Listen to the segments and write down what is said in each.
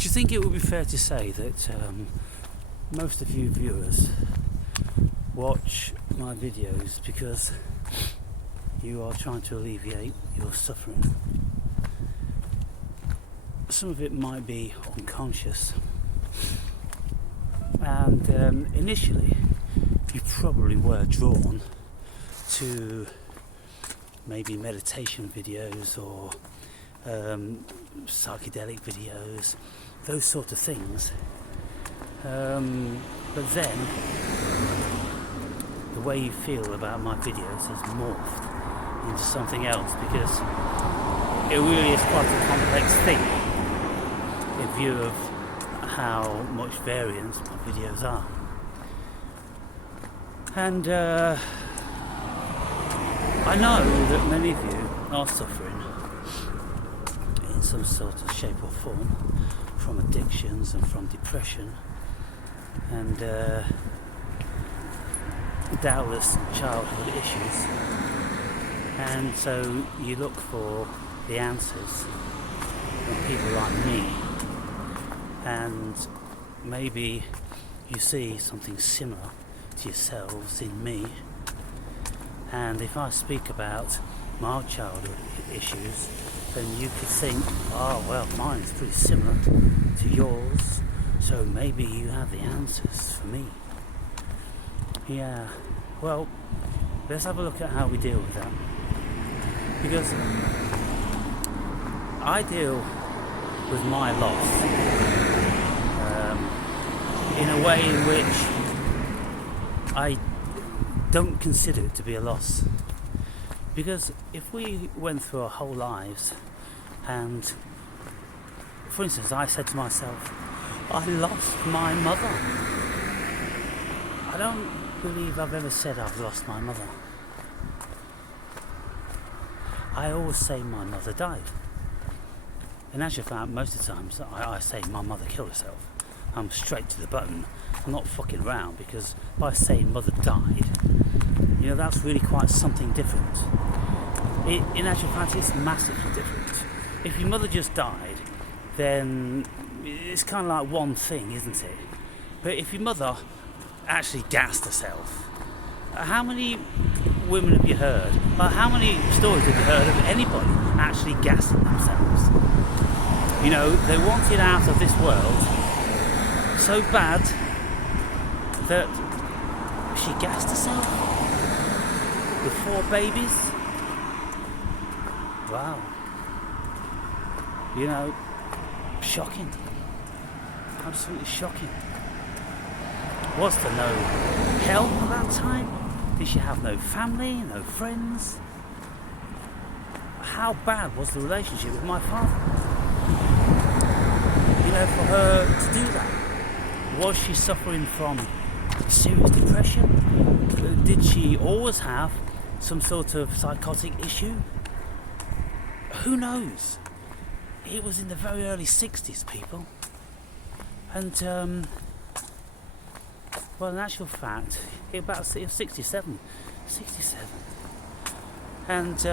Do you think it would be fair to say that most of you viewers watch my videos because you are trying to alleviate your suffering? Some of it might be unconscious, and initially you probably were drawn to maybe meditation videos or psychedelic videos, those sort of things, but then the way you feel about my videos has morphed into something else, because it really is quite a complex thing in view of how much variance my videos are. And I know that many of you are suffering in some sort of shape or form from addictions and from depression and doubtless childhood issues, and so you look for the answers in people like me, and maybe you see something similar to yourselves in me. And if I speak about my childhood issues, then you could think, oh well, mine's pretty similar to yours, so maybe you have the answers for me. Yeah, well, let's have a look at how we deal with that. Because I deal with my loss in a way in which I don't consider it to be a loss. Because if we went through our whole lives and, for instance, I said to myself, I lost my mother. I don't believe I've ever said I've lost my mother. I always say my mother died. And as you found, most of the times I say my mother killed herself. I'm straight to the button. I'm not fucking around, because by saying mother died, you know, that's really quite something different. In actual fact, it's massively different. If your mother just died, then it's kind of like one thing, isn't it? But if your mother actually gassed herself, how many women have you heard? Like, how many stories have you heard of anybody actually gassing themselves? You know, they wanted out of this world so bad that she gassed herself with 4 babies. Wow. You know, shocking. Absolutely shocking. Was there no help at that time? Did she have no family, no friends? How bad was the relationship with my father? You know, for her to do that. Was she suffering from serious depression? Did she always have some sort of psychotic issue? Who knows? It was in the very early 60s, people. And, well, in actual fact, it was 67. And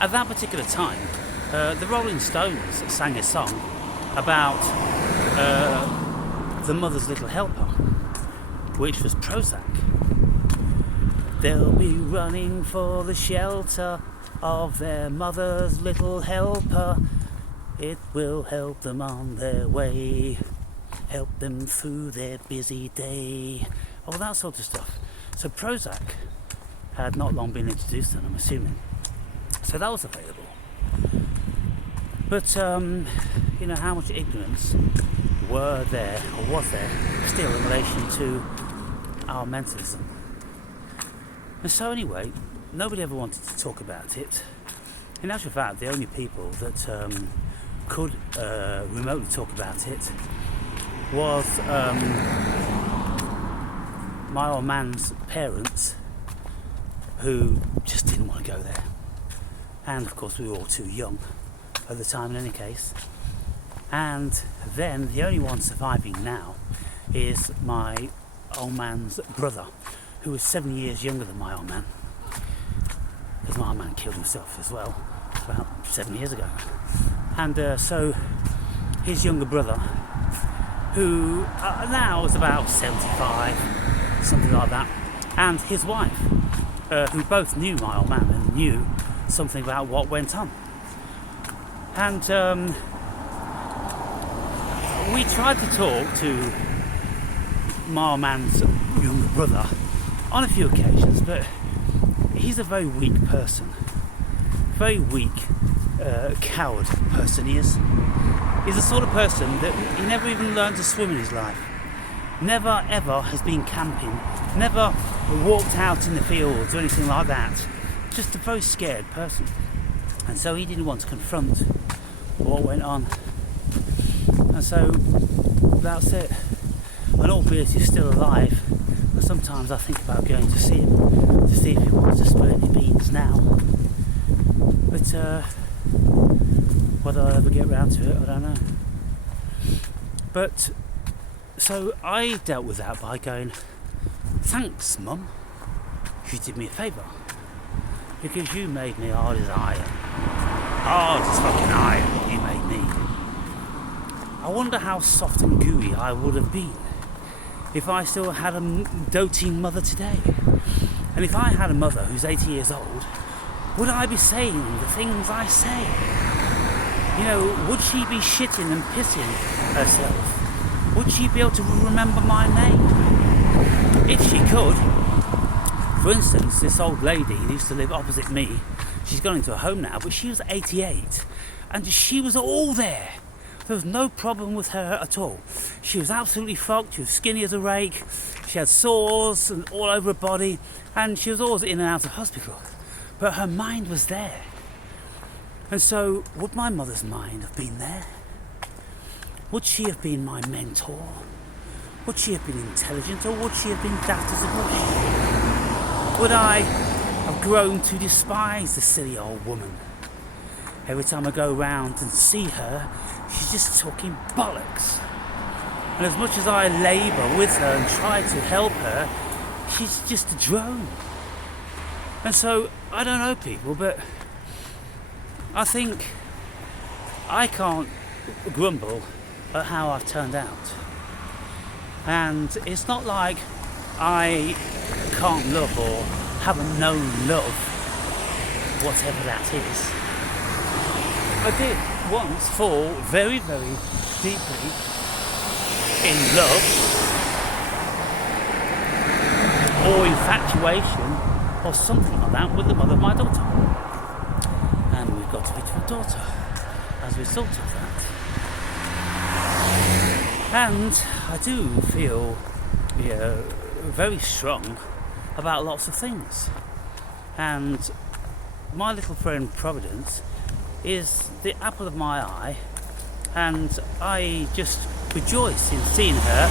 at that particular time, the Rolling Stones sang a song about the mother's little helper, which was Prozac. They'll be running for the shelter of their mother's little helper. It will help them on their way, help them through their busy day, all that sort of stuff. So Prozac had not long been introduced then, I'm assuming. So that was available. But, you know, how much ignorance was there still in relation to our mentalism. And so anyway, nobody ever wanted to talk about it. In actual fact, the only people that could remotely talk about it was my old man's parents, who just didn't want to go there. And of course we were all too young at the time in any case. And then the only one surviving now is my old man's brother, who was 7 years younger than my old man, because my old man killed himself as well about 7 years ago. And so his younger brother, who now is about 75, something like that, and his wife, who both knew my old man and knew something about what went on. And we tried to talk to my old man's younger brother on a few occasions, but he's a very weak person. Very weak, coward person he is. He's the sort of person that he never even learned to swim in his life. Never ever has been camping. Never walked out in the fields or anything like that. Just a very scared person. And so he didn't want to confront what went on. And so that's it. And albeit he's still alive, sometimes I think about going to see him, to see if he wants to spill any beans now. But whether I'll ever get round to it, I don't know. But so I dealt with that by going, thanks, Mum. You did me a favour. Because you made me hard as iron. Hard as fucking iron, you made me. I wonder how soft and gooey I would have been if I still had a doting mother today. And if I had a mother who's 80 years old, would I be saying the things I say? You know, would she be shitting and pissing herself? Would she be able to remember my name? If she could. For instance, this old lady who used to live opposite me, she's gone into a home now, but she was 88 and she was all there. There was no problem with her at all. She was absolutely fucked, she was skinny as a rake, she had sores all over her body, and she was always in and out of hospital. But her mind was there. And so, would my mother's mind have been there? Would she have been my mentor? Would she have been intelligent, or would she have been daft as a bush? Would I have grown to despise the silly old woman? Every time I go round and see her, she's just talking bollocks. And as much as I labour with her and try to help her, she's just a drone. And so, I don't know people, but I think I can't grumble at how I've turned out. And it's not like I can't love or haven't known love, whatever that is. I did once fall very, very deeply in love or infatuation or something like that with the mother of my daughter. And we've got a beautiful daughter as a result of that. And I do feel very strong about lots of things. And my little friend Providence is the apple of my eye, and I just rejoice in seeing her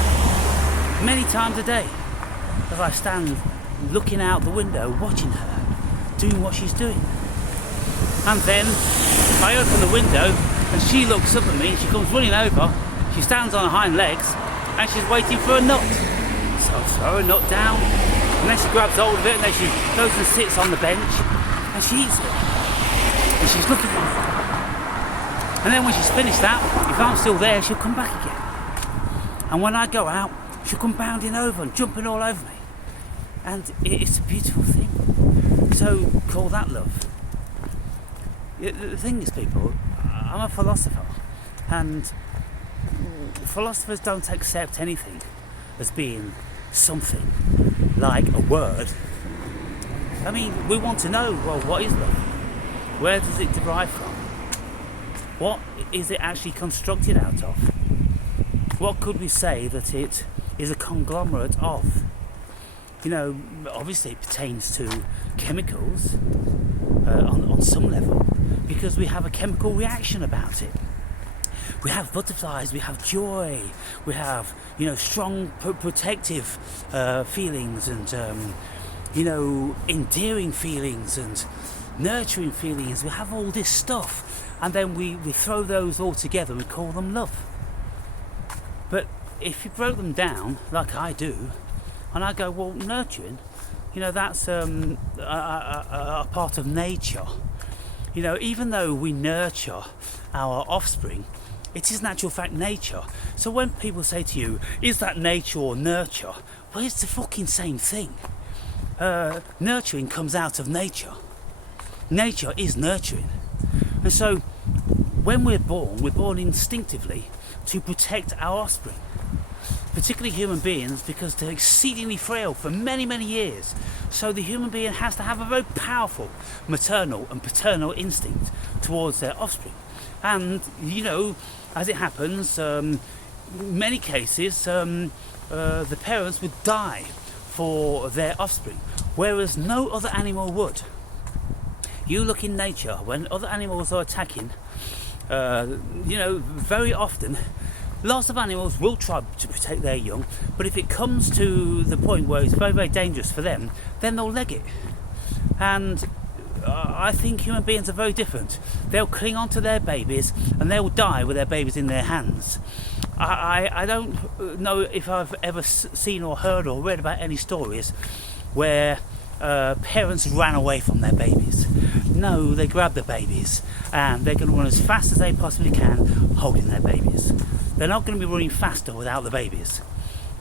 many times a day as I stand looking out the window watching her doing what she's doing. And then I open the window and she looks up at me and she comes running over, she stands on her hind legs and she's waiting for a nut. So I throw a nut down and then she grabs hold of it and then she goes and sits on the bench and she eats it. And she's looking at me. And then when she's finished that, if I'm still there, she'll come back again. And when I go out, she'll come bounding over and jumping all over me. And it's a beautiful thing. So call that love. The thing is, people, I'm a philosopher. And philosophers don't accept anything as being something like a word. I mean, we want to know, well, what is love? Where does it derive from? What is it actually constructed out of? What could we say that it is a conglomerate of? You know, obviously it pertains to chemicals on some level, because we have a chemical reaction about it. We have butterflies, we have joy, we have, strong protective feelings and, endearing feelings and nurturing feelings. We have all this stuff. And then we throw those all together and we call them love. But if you broke them down, like I do, and I go, well, nurturing, that's a part of nature. Even though we nurture our offspring, It is in actual fact nature. So when people say to you, is that nature or nurture? Well, it's the fucking same thing. Nurturing comes out of nature. Nature is nurturing. And so when we're born instinctively to protect our offspring, particularly human beings, because they're exceedingly frail for many, many years. So the human being has to have a very powerful maternal and paternal instinct towards their offspring. And, you know, as it happens, many cases, the parents would die for their offspring, whereas no other animal would. You look in nature, when other animals are attacking, very often, lots of animals will try to protect their young, but if it comes to the point where it's very, very dangerous for them, then they'll leg it. And I think human beings are very different. They'll cling on to their babies and they'll die with their babies in their hands. I don't know if I've ever seen or heard or read about any stories where parents ran away from their babies. No, they grab the babies and they're going to run as fast as they possibly can holding their babies. They're not going to be running faster without the babies.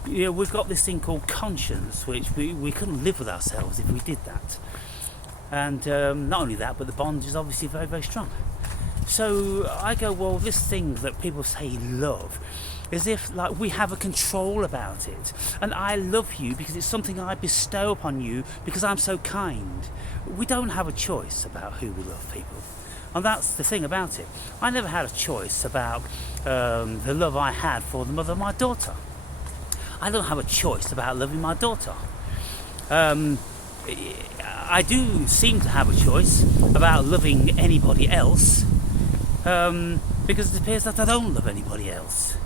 You know, we've got this thing called conscience, which we couldn't live with ourselves if we did that. And not only that, but the bond is obviously very, very strong. So I go, well, this thing that people say love, as if like we have a control about it. And I love you because it's something I bestow upon you because I'm so kind. We don't have a choice about who we love, people. And that's the thing about it. I never had a choice about the love I had for the mother of my daughter. I don't have a choice about loving my daughter. I do seem to have a choice about loving anybody else, because it appears that I don't love anybody else.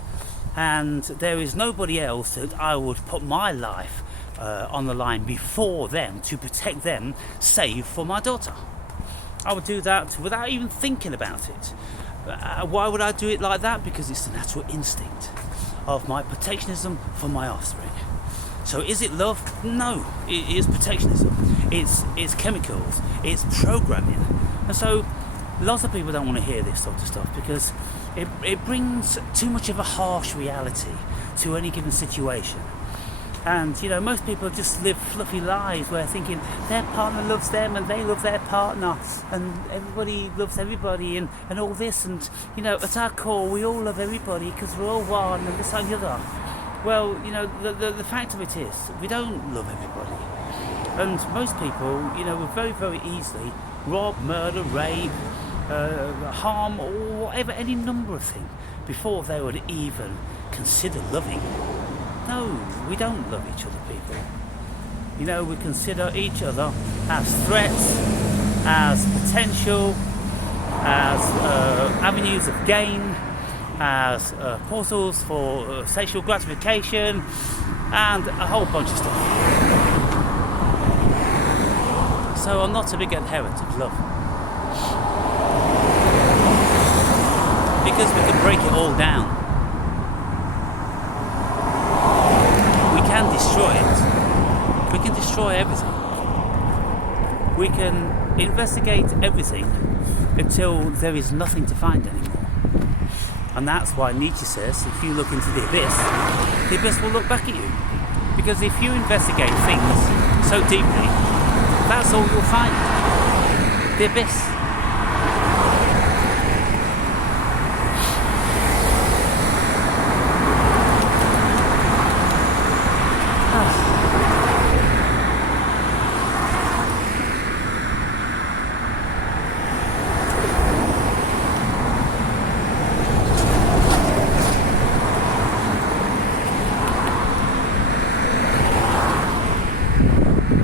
And there is nobody else that I would put my life on the line before them to protect them, save for my daughter. I would do that without even thinking about it. Why would I do it like that? Because it's the natural instinct of my protectionism for my offspring. So is it love? No, it is protectionism. It's chemicals, it's programming. And so lots of people don't want to hear this sort of stuff because it brings too much of a harsh reality to any given situation. And, you know, most people just live fluffy lives where thinking their partner loves them and they love their partner and everybody loves everybody and all this. And, you know, at our core, we all love everybody because we're all one and this and the other. Well, you know, the fact of it is, we don't love everybody. And most people, you know, will very, very easily rob, murder, rape, harm, or whatever, any number of things before they would even consider loving. No, we don't love each other, people. You know, we consider each other as threats, as potential, as avenues of gain, as portals for sexual gratification, and a whole bunch of stuff. So I'm not a big adherent of love. Because we can break it all down. We can destroy it. We can destroy everything. We can investigate everything until there is nothing to find anymore. And that's why Nietzsche says, if you look into the abyss will look back at you. Because if you investigate things so deeply, that's all you'll find. The abyss.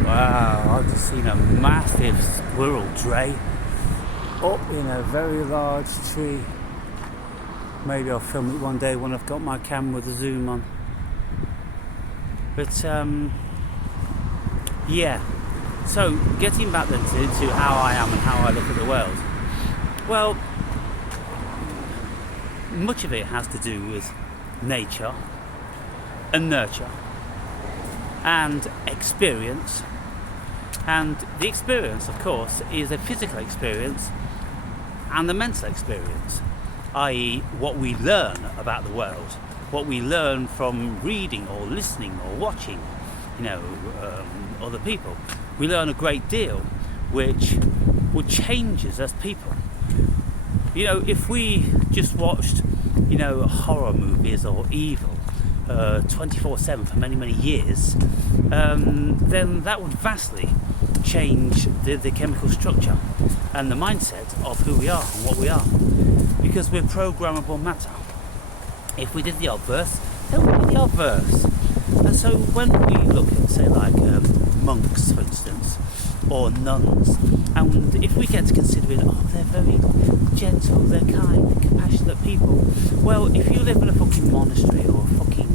Wow, I've just seen a massive squirrel dray up in a very large tree. Maybe I'll film it one day when I've got my camera with the zoom on. But yeah, so getting back then to how I am and how I look at the world. Well, much of it has to do with nature and nurture and experience. And the experience, of course, is a physical experience and a mental experience. i.e. what we learn about the world, what we learn from reading or listening or watching, other people. We learn a great deal, which changes as people. If we just watched, horror movies or evil 24/7 for many, many years, then that would vastly change the chemical structure and the mindset of who we are and what we are, because we're programmable matter. If we did the obverse, then we did the obverse. And so when we look at, say, like monks, for instance, or nuns, and if we get to considering, they're very gentle, they're kind, they're compassionate people. Well, if you live in a fucking monastery or a fucking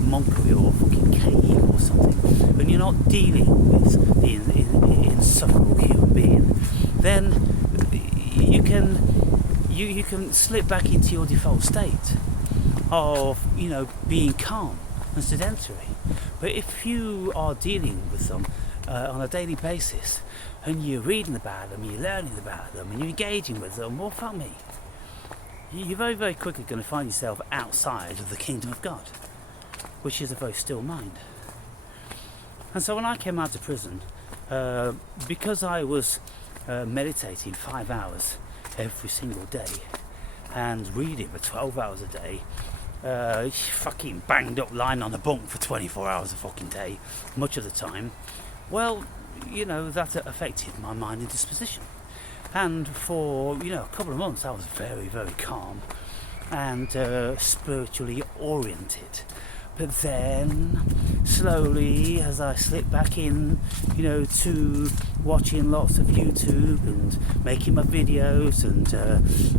monkery or a fucking cave or something, and you're not dealing with the insufferable human being, then you can slip back into your default state of, being calm and sedentary. But if you are dealing with them on a daily basis, and you're reading about them, you're learning about them, and you're engaging with them, well, fuck me, you're very, very quickly going to find yourself outside of the kingdom of God, which is a very still mind. And so when I came out of prison, because I was meditating 5 hours every single day and reading for 12 hours a day, fucking banged up lying on a bunk for 24 hours a fucking day, much of the time, well, that affected my mind and disposition. And for, a couple of months I was very, very calm and spiritually oriented. But then, slowly, as I slipped back in, to watching lots of YouTube and making my videos and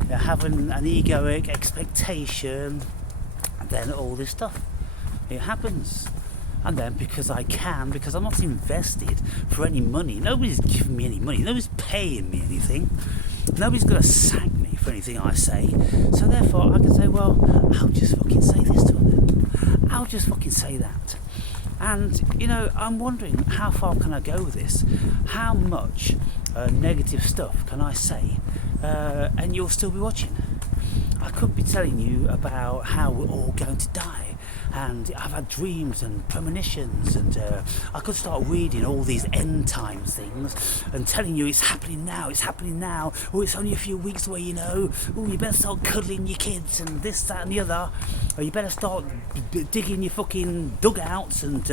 having an egoic expectation, and then all this stuff, it happens. And then because I'm not invested for any money, nobody's giving me any money, nobody's paying me anything, nobody's going to sack me for anything I say, so therefore I can say, well, I'll just fucking say this to them then. I'll just fucking say that. And, I'm wondering, how far can I go with this? How much negative stuff can I say and you'll still be watching? I could be telling you about how we're all going to die, and I've had dreams and premonitions, and I could start reading all these end times things and telling you it's happening now, or it's only a few weeks away, you better start cuddling your kids and this, that and the other, or you better start digging your fucking dugouts and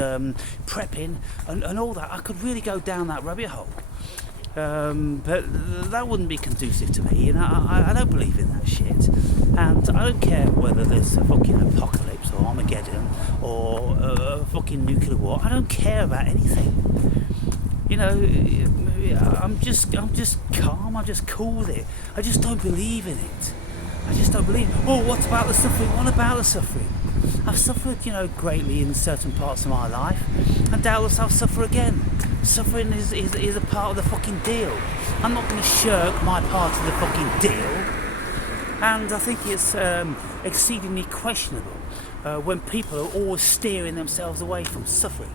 prepping and all that. I could really go down that rabbit hole. But that wouldn't be conducive to me, I don't believe in that shit, and I don't care whether there's a fucking apocalypse or Armageddon or a fucking nuclear war. I don't care about anything. I'm just calm, I'm just cool with it. I just don't believe in it. I just don't believe. What about the suffering? What about the suffering? I've suffered, greatly in certain parts of my life, and doubtless I'll suffer again. Suffering is a part of the fucking deal. I'm not going to shirk my part of the fucking deal. And I think it's exceedingly questionable when people are always steering themselves away from suffering.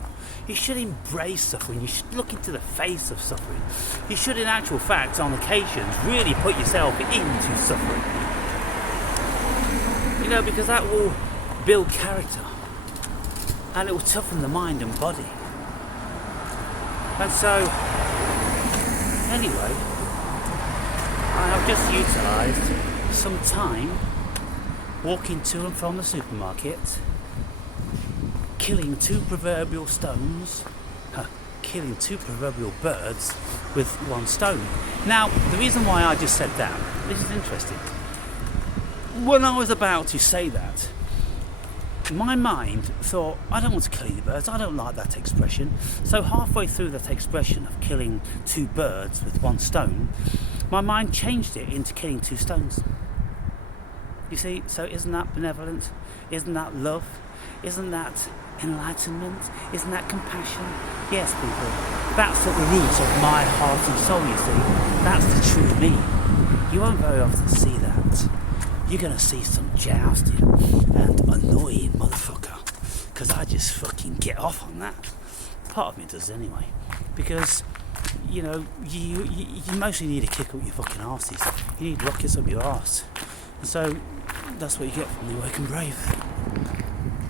You should embrace suffering. You should look into the face of suffering. You should, in actual fact, on occasions, really put yourself into suffering. Because that will build character, and it will toughen the mind and body. And so, anyway, I have just utilised some time walking to and from the supermarket, killing two proverbial stones, killing two proverbial birds with one stone. Now, the reason why I just said that, this is interesting. When I was about to say that, my mind thought, I don't want to kill any birds, I don't like that expression. So halfway through that expression of killing two birds with one stone, my mind changed it into killing two stones. You see, so isn't that benevolent? Isn't that love? Isn't that enlightenment? Isn't that compassion? Yes, people, that's at the root of my heart and soul, you see. That's the true me. You won't very often see that. You're going to see some jousting and annoying motherfucker, because I just fucking get off on that. Part of me does anyway, because you mostly need a kick up your fucking arses. You need rockets up your arse. And so that's what you get from the Awaken Brave.